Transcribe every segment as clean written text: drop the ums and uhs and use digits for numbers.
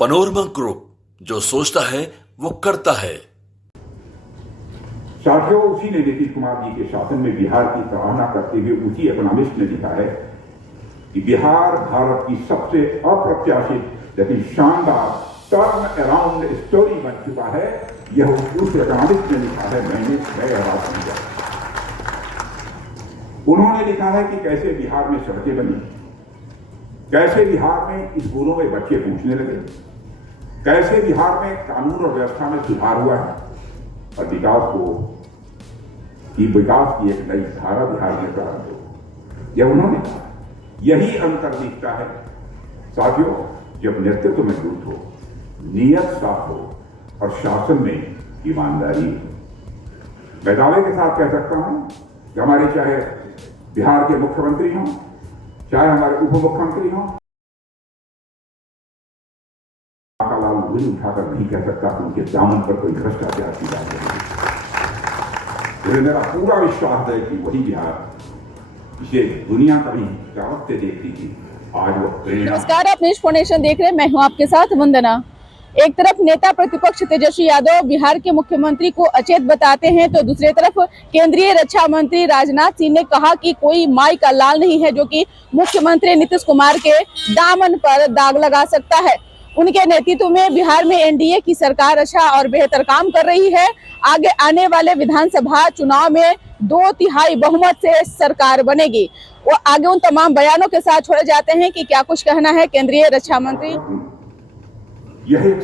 Panorama group, जो सोचता है वो करता है। साथियों, उसी ने नीतीश कुमार जी के शासन में बिहार की सराहना करते हुए उसी इकोनॉमिस्ट ने लिखा है कि बिहार भारत की सबसे अप्रत्याशित लेकिन शानदार टर्न अराउंड स्टोरी बन चुका है। यह उस इकोनॉमिस्ट ने लिखा है, मैं हैरान नहीं गया। उन्होंने लिखा है कि कैसे बिहार में सड़कें बनी, कैसे बिहार में स्कूलों में बच्चे पूछने लगे, कैसे बिहार में कानून और व्यवस्था में सुधार हुआ है और विकास की एक नई धारा बिहार में प्रारंभ हो। यह उन्होंने कहा। यही अंतर दिखता है साथियों, जब नेतृत्व में मजबूत हो, नियत साफ हो और शासन में ईमानदारी हो। मैं दावे के साथ कह सकता हूं कि हमारे चाहे बिहार के मुख्यमंत्री हों, चाहे हमारे उप मुख्यमंत्री हों, लाल उंगली उठाकर नहीं कह सकता कि उनके दामन पर कोई भ्रष्टाचार की बात नहीं। मुझे मेरा पूरा विश्वास है कि वही बिहार जिसे दुनिया कभी दावत से देखती थी, आज वो प्रेरणा। नमस्कार, आप न्यूज़ फाउंडेशन देख रहे हैं। मैं हूं आपके साथ वंदना। एक तरफ नेता प्रतिपक्ष तेजस्वी यादव बिहार के मुख्यमंत्री को अचेत बताते हैं, तो दूसरी तरफ केंद्रीय रक्षा मंत्री राजनाथ सिंह ने कहा कि कोई माई का लाल नहीं है जो कि मुख्यमंत्री नीतीश कुमार के दामन पर दाग लगा सकता है। उनके नेतृत्व में बिहार में एनडीए की सरकार अच्छा और बेहतर काम कर रही है। आगे आने वाले विधानसभा चुनाव में 2/3 बहुमत से सरकार बनेगी। वो आगे उन तमाम बयानों के साथ छोड़े जाते हैं कि क्या कुछ कहना है केंद्रीय रक्षा मंत्री। यह एक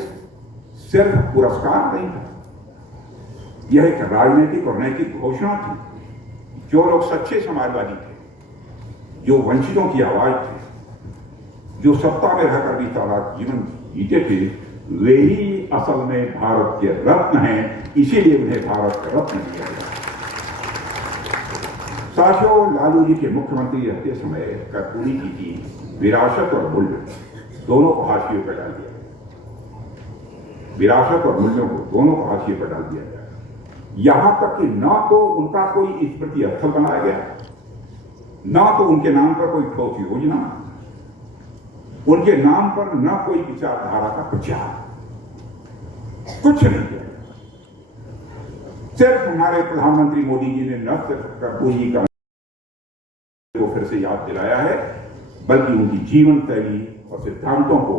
सिर्फ पुरस्कार नहीं था, यह एक राजनीतिक और नैतिक घोषणा थी। जो लोग सच्चे समाजवादी थे, जो वंचितों की आवाज थे, जो सत्ता में रहकर भी सारा जीवन जीते थे, वे ही असल में भारत के रत्न हैं। इसीलिए उन्हें भारत का रत्न दिया गया। साथियों, लालू जी के मुख्यमंत्री रहते समय कर्पूरी जी की विरासत और मूल्य दोनों को हाशिए पर डाल दिया। विरासत और मूल्यों को दोनों को हाशिए पर डाल दिया गया। यहां तक कि न तो उनका कोई स्मृति स्थल बनाया गया, न तो उनके नाम पर कोई ठोस योजना, उनके नाम पर न कोई विचारधारा का प्रचार, कुछ नहीं किया। सिर्फ हमारे प्रधानमंत्री मोदी जी ने न सिर्फ कर्पूरी जी का को फिर से याद दिलाया है, बल्कि उनकी जीवन शैली और सिद्धांतों को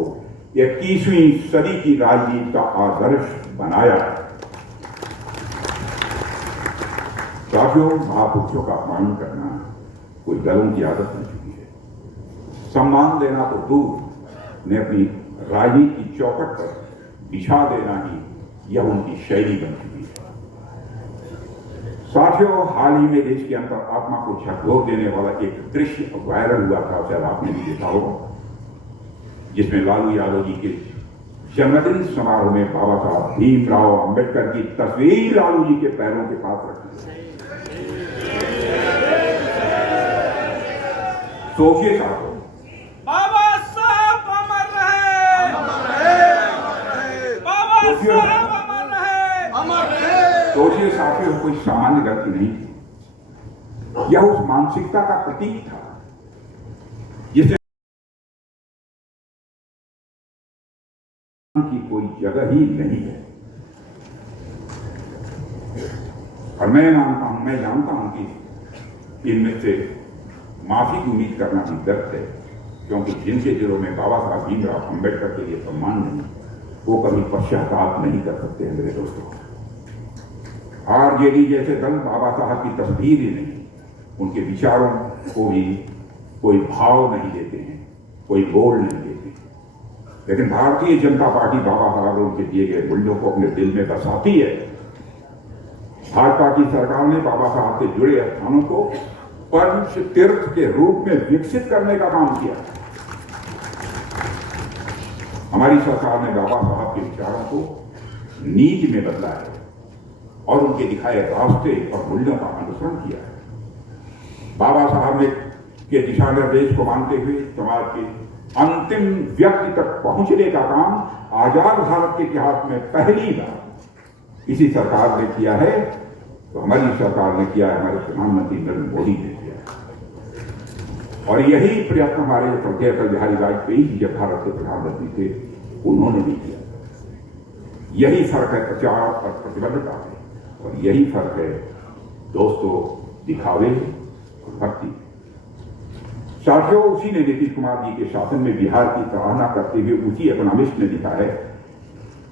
21वीं सदी की राजनीति का आदर्श बनाया है। साथियों, महापुरुषों का अपमान करना कोई दलों की आदत बन चुकी है। सम्मान देना तो दूर, उन्हें अपनी राजनीति की चौखट पर बिछा देना ही यह उनकी शैली बन चुकी है। साथियों, हाल ही में देश के अंतर आत्मा को झकझोर देने वाला एक दृश्य वायरल हुआ था, शायद आपने भी देखा होगा, जिसमें लालू यादव जी के जन्मदिन समारोह में बाबा साहब भीमराव अंबेडकर की तस्वीर लालू जी के पैरों के पास रखी। सोचिए साथियों, बाबा साहब अमर रहे, बाबा साहब अमर रहे। सोचिए साथियों, कोई सामान्य गलती नहीं थी। यह उस मानसिकता का प्रतीक था जिसे की कोई जगह ही नहीं है। और मैं जानता हूं कि इनमें से माफी की उम्मीद करना भी गलत है, क्योंकि जिनके दिलों में बाबा साहब भीमराव अंबेडकर के लिए सम्मान नहीं, वो कभी पश्चाताप नहीं कर सकते हैं। मेरे दोस्तों, आरजेडी जैसे दल बाबा साहब की तस्वीर ही नहीं, उनके विचारों को भी कोई भाव नहीं देते हैं, कोई बोल नहीं देते। लेकिन भारतीय जनता पार्टी बाबा साहब उनके दिए गए मूल्यों को अपने दिल में बसाती है। भाजपा की सरकार ने बाबा साहब से जुड़े स्थानों को पंच तीर्थ के रूप में विकसित करने का काम किया। हमारी सरकार ने बाबा साहब के विचारों को नीति में बदला है और उनके दिखाए रास्ते और मूल्यों का अनुसरण किया है। बाबा साहब ने के दिशा निर्देश को मानते हुए समाज के अंतिम व्यक्ति तक पहुंचने का काम आजाद भारत के इतिहास में पहली बार इसी सरकार ने किया है। तो हमारी सरकार ने किया है, हमारे प्रधानमंत्री नरेंद्र मोदी ने किया है। और यही प्रयत्न हमारे स्वर्गीय अटल बिहारी वाजपेयी जी जब भारत के प्रधानमंत्री थे उन्होंने भी किया। यही फर्क है प्रचार और प्रतिबद्धता में, और यही फर्क है दोस्तों दिखावे और भक्ति। साथियों, उसी ने नीतीश कुमार जी के शासन में बिहार की सराहना करते हुए उसी इकोनॉमिस्ट ने लिखा है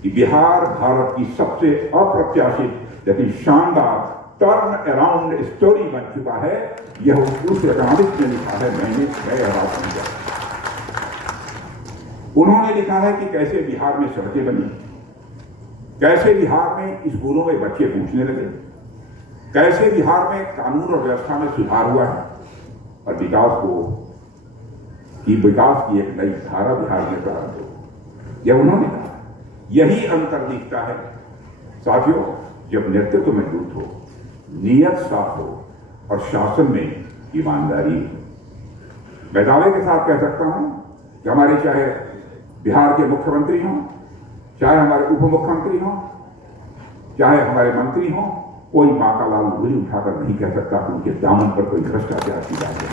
कि बिहार भारत की सबसे अप्रत्याशित लेकिन शानदार टर्न अराउंड स्टोरी बन चुका है। यह उस इकोनॉमिस्ट ने लिखा है, मैं आवाज समझा। उन्होंने लिखा है कि कैसे बिहार में सड़कें बनी, कैसे बिहार में स्कूलों में बच्चे पूछने लगे, कैसे बिहार में कानून और व्यवस्था में सुधार हुआ है और विकास की एक नई धारा बिहार में प्रारंभ हो। यह उन्होंने कहा। यही अंतर दिखता है साथियों, जब नेतृत्व मजबूत हो, नीयत साफ हो और शासन में ईमानदारी हो। मैं दावे के साथ कह सकता हूं कि हमारे चाहे बिहार के मुख्यमंत्री हों, चाहे हमारे उप मुख्यमंत्री हों, चाहे हमारे मंत्री हों, कोई मां का लाल उंगली उठाकर नहीं कह सकता कि उनके दामन पर कोई भ्रष्टाचार की बात नहीं।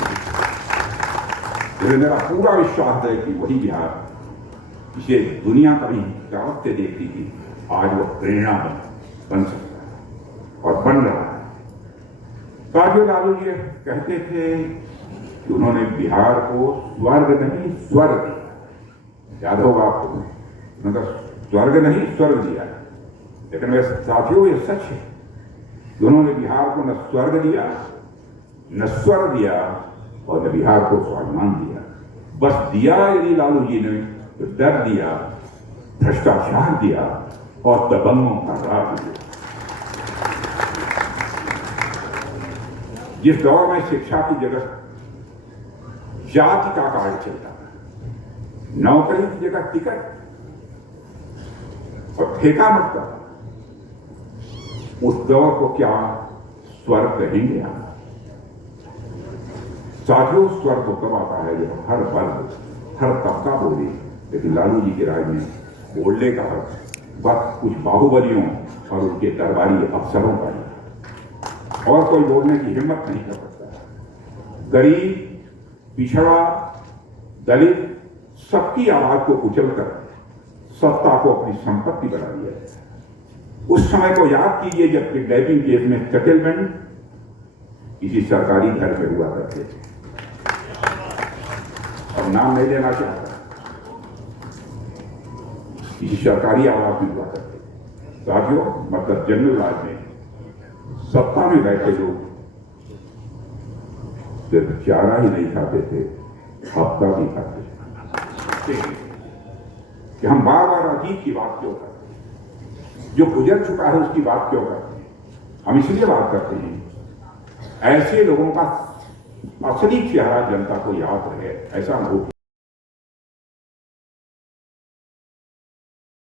मेरा पूरा विश्वास है कि वही बिहार जिसे दुनिया कभी दावत से देखती थी, आज वो प्रेरणा बन सकता है और बन रहा है। साथियों, लालू जी कहते थे कि उन्होंने बिहार को स्वर्ग नहीं स्वर्ग दिया। याद होगा आपको, मतलब स्वर्ग नहीं स्वर्ग दिया। लेकिन वह साथियों ये सच है कि उन्होंने बिहार को न स्वर्ग दिया, न स्वर्ग दिया और न बिहार को स्वाभिमान दिया। बस दिया यदि लालू जी ने तो डर दिया, भ्रष्टाचार दिया और दबंगों का राज दिया। जिस दौर में शिक्षा की जगह जाति का कार्ड चलता था, नौकरी की जगह टिकट और ठेका मिलता था, उस दौर को क्या स्वर्ग कहेंगे आप? साथियों, स्वर्ग तो तब आता है जब हर वर्ग, हर तबका बोले। लेकिन लालू जी के राज में बोलने का वक्त कुछ बाहुबलियों और उनके दरबारी अफसरों का है, और कोई बोलने की हिम्मत नहीं कर सकता। गरीब, पिछड़ा, दलित सबकी आवाज को कुचलकर सत्ता को अपनी संपत्ति बना दिया है। उस समय को याद कीजिए जब किडनैपिंग केस में सेटलमेंट किसी सरकारी घर में हुआ करते थे, और नाम नहीं लेना चाहता, किसी सरकारी आवास में हुआ करते थे। साथियों, मतलब जनरल राज में सत्ता में बैठे लोग सिर्फ चारा ही नहीं खाते थे, हफ्ता भी खाते थे। कि हम बार बार अतीत की बात क्यों करते हैं, जो गुजर चुका है उसकी बात क्यों करते हैं? हम इसलिए बात करते हैं ऐसे लोगों का असली चेहरा जनता को याद रहे, ऐसा न हो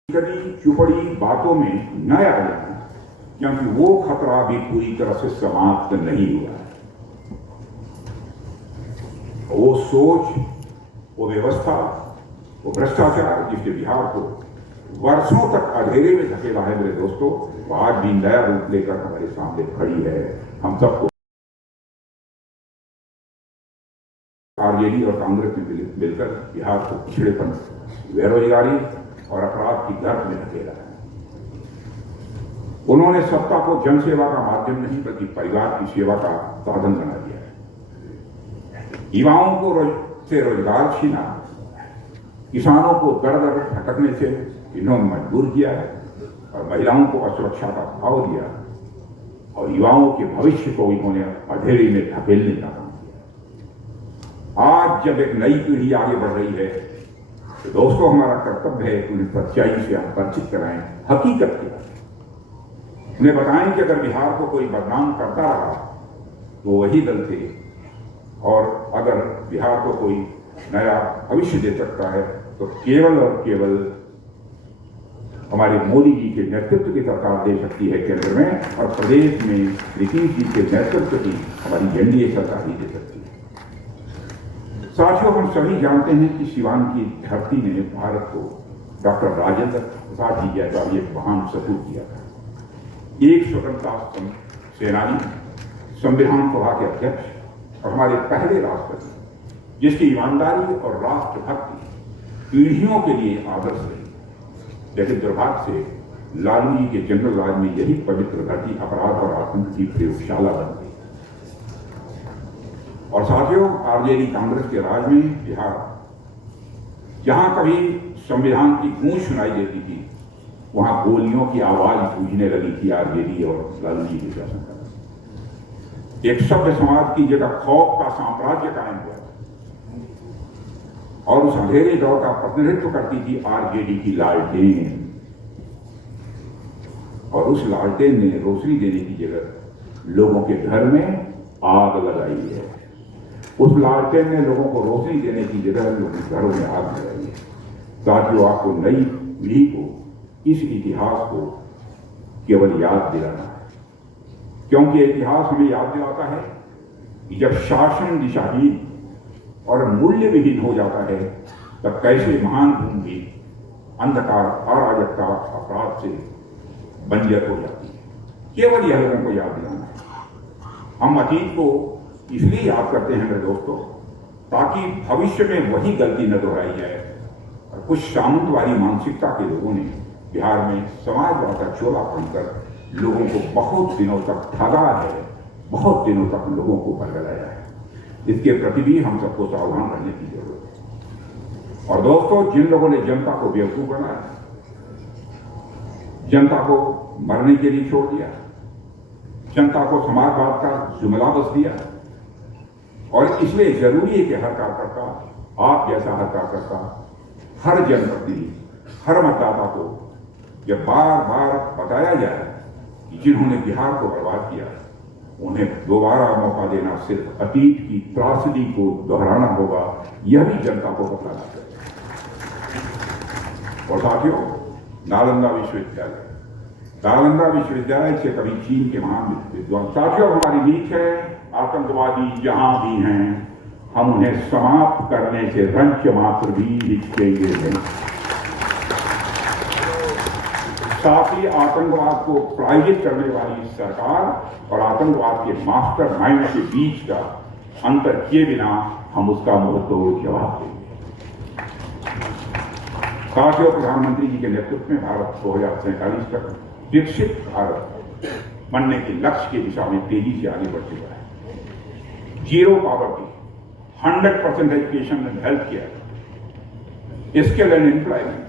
चुपड़ी बातों में न आ जाए, क्योंकि वो खतरा भी पूरी तरह से समाप्त नहीं हुआ है। वो सोच, वो व्यवस्था, वो भ्रष्टाचार जिसने बिहार को वर्षों तक अंधेरे में धकेला है मेरे दोस्तों, वो आज भी नया रूप लेकर हमारे सामने खड़ी है। हम सबको आरजेडी और कांग्रेस ने मिलकर बिहार को पिछड़ेपन, बेरोजगारी और अपराध की गर्त में धकेला है। उन्होंने सत्ता को जनसेवा का माध्यम नहीं बल्कि परिवार की सेवा का साधन बना दिया है। युवाओं को से रोजगार छीना, किसानों को दर दर भटकने से इन्होंने मजबूर किया है और महिलाओं को असुरक्षा का भाव दिया और युवाओं के भविष्य को इन्होंने अंधेरे में धकेलने का काम किया। आज जब एक नई पीढ़ी आगे बढ़ रही है तो दोस्तों हमारा कर्तव्य है कि उन्हें सच्चाई से हम परिचित कराएं, हकीकत के उन्हें बताएं कि अगर बिहार को कोई बदनाम करता रहा तो वही दल थे, और अगर बिहार को कोई नया भविष्य दे सकता है तो केवल और केवल हमारे मोदी जी के नेतृत्व की सरकार दे सकती है केंद्र में, और प्रदेश में नीतीश जी के नेतृत्व की हमारी एनडीए सरकार ही दे सकती है। साथियों, हम सभी जानते हैं कि सिवान की धरती ने भारत को डॉक्टर राजेंद्र प्रसाद जी जैसा एक महान सपूत किया था। एक स्वतंत्रता सेनानी, संविधान सभा के अध्यक्ष और हमारे पहले राष्ट्रपति, जिसकी ईमानदारी और राष्ट्रभक्ति पीढ़ियों के लिए आदर्श रही। लेकिन दुर्भाग्य से लालू जी के जंगल राज में यही पवित्र धरती अपराध और आतंक की प्रयोगशाला बन गई। और साथियों, आरजेडी कांग्रेस के राज में बिहार, जहां कभी संविधान की गूंज सुनाई देती थी, वहां गोलियों की आवाज गूंजने लगी थी आरजेडी और लालू जी के शासन। एक सभ्य समाज की जगह खौफ का साम्राज्य कायम हुआ और उस अंधेरे दौर का प्रतिनिधित्व करती थी आरजेडी की लालटेन। और उस लालटेन ने रोशनी देने की जगह लोगों के घर में आग लगाई है। उस लालटेन ने लोगों को रोशनी देने की जगह लोगों के घरों में आग लगाई है। साथियों, आपको नई पीढ़ी को इस इतिहास को केवल याद दिलाना है, क्योंकि इतिहास हमें याद दिलाता है कि जब शासन दिशाहीन और मूल्य विहीन हो जाता है, तब कैसे महान भूमि अंधकार, अराजकता, अपराध से बंजर हो जाती है। केवल यह लोगों को याद दिलाना है। हम अतीत को इसलिए याद करते हैं मेरे दोस्तों, ताकि भविष्य में वही गलती न दोहराई जाए। और कुछ सामंतवादी मानसिकता के लोगों ने बिहार में समाजवाद का चोला पहनकर लोगों को बहुत दिनों तक ठगा है, बहुत दिनों तक लोगों को बरगलाया है। इसके प्रति भी हम सबको सावधान रहने की जरूरत है। और दोस्तों, जिन लोगों ने जनता को बेवकूफ बनाया, जनता को मरने के लिए छोड़ दिया, जनता को समाजवाद का जुमला बस दिया, और इसलिए जरूरी है कि हर कार्यकर्ता, आप जैसा हर कार्यकर्ता, हर जनप्रतिनिधि, हर मतदाता को यह बार बार बताया जाए कि जिन्होंने बिहार को बर्बाद किया, उन्हें दोबारा मौका देना सिर्फ अतीत की त्रासदी को दोहराना होगा। यह भी जनता को बताना चाहिए। और साथियों, नालंदा विश्वविद्यालय से कभी चीन के महान विद्वान, साथियों, हमारी नीच है, आतंकवादी जहां भी हैं, हम उन्हें समाप्त करने से रंच मात्र भी हिचकेंगे नहीं। साथ ही आतंकवाद को प्रायोजित करने वाली सरकार और आतंकवाद के मास्टरमाइंड के बीच का अंतर किए बिना हम उसका मुंहतोड़ जवाब देंगे। साथियों, प्रधानमंत्री जी के नेतृत्व में भारत 2047 तक विकसित भारत बनने के लक्ष्य की दिशा में तेजी से आगे बढ़ चुका है। Zero poverty, 100% education and health care, skill and employment,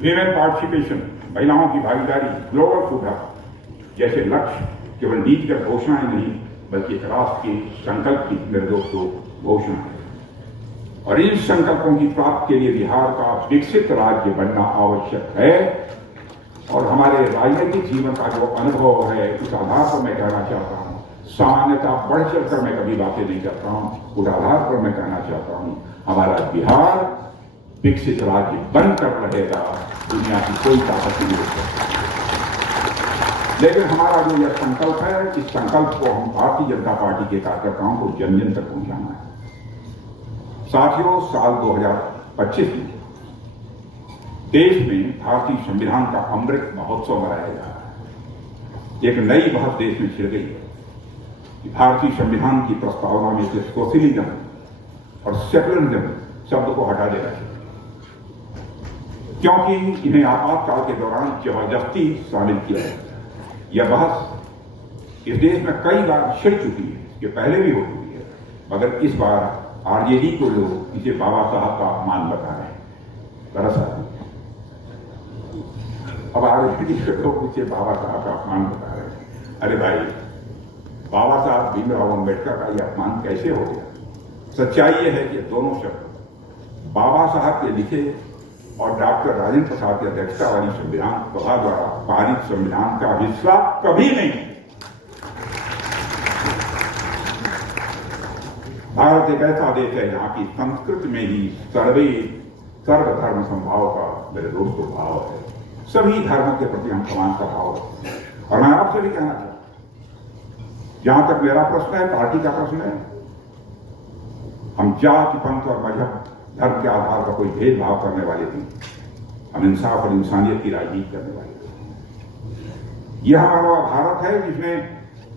women participation, महिलाओं की भागीदारी, ग्लोबल फूड हब जैसे लक्ष्य केवल नीतिगत घोषणाएं नहीं, बल्कि एक राष्ट्र के संकल्प की मेरे दोस्तों घोषणा है। और इन संकल्पों की प्राप्ति के लिए बिहार का विकसित राज्य बनना आवश्यक है। और हमारे राजनीतिक जीवन का जो अनुभव है, उस आधार पर मैं कहना चाहता हूं, सामान्यता बढ़ चढ़कर मैं कभी बातें नहीं करता हूं, उस आधार पर मैं कहना चाहता हूं, हमारा बिहार विकसित राज्य बनकर रहेगा, दुनिया की कोई ताकत नहीं रोक सकती। लेकिन हमारा जो यह संकल्प है, इस संकल्प को हम भारतीय जनता पार्टी के कार्यकर्ताओं को जन जन तक पहुंचाना है। साथियों, साल 2025 में देश में भारतीय संविधान का अमृत महोत्सव मनाया जा रहा है। एक नई बहस देश में छिड़ गई है कि भारतीय संविधान की प्रस्तावना में से सोशलिज्म और सेकुलरिज्म शब्द को हटा देना चाहिए, क्योंकि इन्हें आपातकाल के दौरान जबरदस्ती शामिल किया गया। यह बहस इस देश में कई बार छिड़ चुकी है, इसके पहले भी हो चुकी है, मगर इस बार आरजेडी को लोग इसे बाबा साहब का अपमान बता रहे हैं। दरअसल अब आरजेडी के लोग इसे बाबा साहब का अपमान बता रहे हैं। अरे भाई, बाबा साहब भीमराव अम्बेडकर का यह अपमान कैसे हो गया? सच्चाई यह है कि दोनों शब्द बाबा साहब के लिखे और डॉक्टर राजेंद्र प्रसाद की अध्यक्षता वाली संविधान सभा द्वारा पारित संविधान का हिस्सा कभी नहीं। भारत एक ऐसा देश है जहां की संस्कृति में ही सर्वधर्म संभाव का मेरे दोस्तों भाव है। सभी धर्मों के प्रति हम समान का भाव है। और मैं आपसे भी कहना चाहता हूं, जहां तक मेरा प्रश्न है, पार्टी का प्रश्न है, हम जाति, पंथ और मजहब, धर्म के आधार पर कोई भेदभाव करने वाले नहीं। हम इंसाफ और इंसानियत की राजनीति करने वाले नहीं। यह हमारा भारत है जिसमें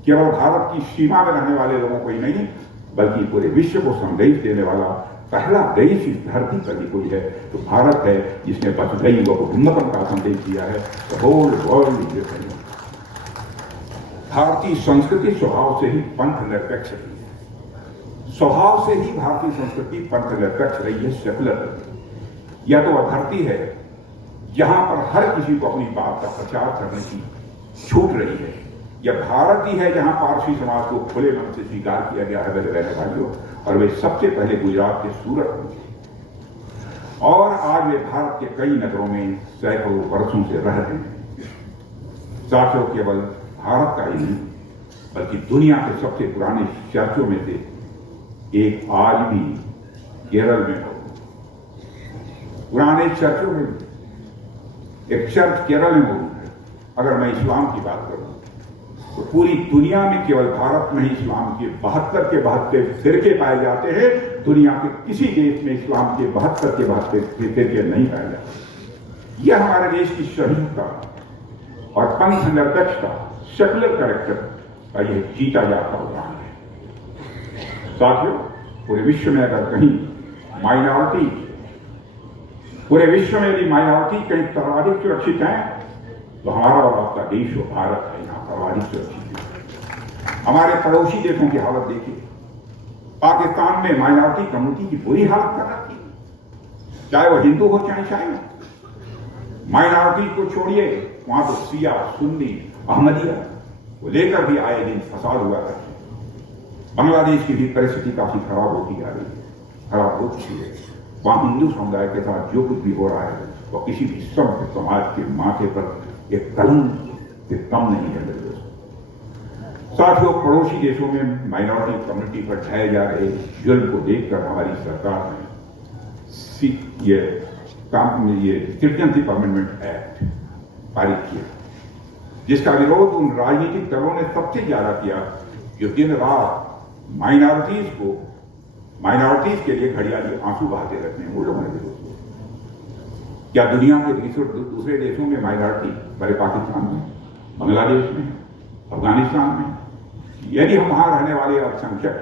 केवल भारत की सीमा में रहने वाले लोगों को ही नहीं, बल्कि पूरे विश्व को संदेश देने वाला पहला देश इस धरती पर भी कोई है तो भारत है, जिसने वसुधैव कुटुंबकम का संदेश दिया है। The whole world is your family. भारतीय संस्कृति स्वभाव से ही पंथ निरपेक्ष रही है। स्वभाव से ही भारतीय संस्कृति पंथ निरपेक्ष रही है, सेकुलर। यह तो वह धरती है जहां पर हर किसी को अपनी बात का प्रचार करने की छूट रही है। यह भारत ही है जहां पारसी समाज को खुले मन से स्वीकार किया गया है मेरे रहने वालियों, और वे सबसे पहले गुजरात के सूरत में, और आज वे भारत के कई नगरों में सैकड़ों वर्षों से रह रहे हैं। साथियों, केवल भारत का ही नहीं बल्कि दुनिया के सबसे पुराने चर्चों में से एक आज भी केरल में हो। पुराने चर्चों में एक चर्च केरल में मौजूद है। अगर मैं इस्लाम की बात करूं तो पूरी दुनिया में केवल भारत में ही इस्लाम के 72 के 72 फिरके पाए जाते हैं। दुनिया के किसी देश में इस्लाम के 72 के 72 फिरके नहीं पाए जाते। यह हमारे देश की सहिष्णुता और पंथ निरपेक्षता, सेकुलर कैरेक्टर का यह जीता जाता उदाहरण है। साथियों, पूरे विश्व में अगर कहीं माइनॉरिटी, पूरे विश्व में यदि माइनॉरिटी कहीं सर्वाधिक सुरक्षित है तो हमारा और आपका देश और भारत है यहाँ सर्वाधिक सुरक्षित है। हमारे पड़ोसी देशों की हालत देखिए। पाकिस्तान में माइनॉरिटी कम्युनिटी की बुरी हालत कर रखी है, चाहे वो हिंदू हो चाहे ईसाई। माइनॉरिटी को छोड़िए, वहां तो शिया, सुन्नी, अहमदिया को लेकर भी आए दिन फसाद हुआ करते हैं। बांग्लादेश की भी परिस्थिति काफी खराब होती जा रही है, खराब हो चुकी है। वहां हिंदू समुदाय के साथ जो कुछ भी हो रहा है वो किसी भी सभ्य समाज के माथे पर एक कलंक से कम नहीं है मेरे दोस्तों। साथियों, पड़ोसी देशों में माइनॉरिटी कम्युनिटी पर ढाए जा रहे जुल्म को देखकर हमारी सरकार ने ये सिटीजनशिप अमेंडमेंट एक्ट पारित किया, जिसका विरोध उन राजनीतिक दलों ने सबसे ज्यादा किया जो दिन रात माइनॉरिटीज के लिए घड़ियाली आंसू बहाते रहते हैं। वो लोगों ने विरोध किया। क्या दुनिया के दूसरे देशों में माइनॉरिटी, बड़े पाकिस्तान में, बांग्लादेश में, अफगानिस्तान में, यदि हम वहां रहने वाले अल्पसंख्यक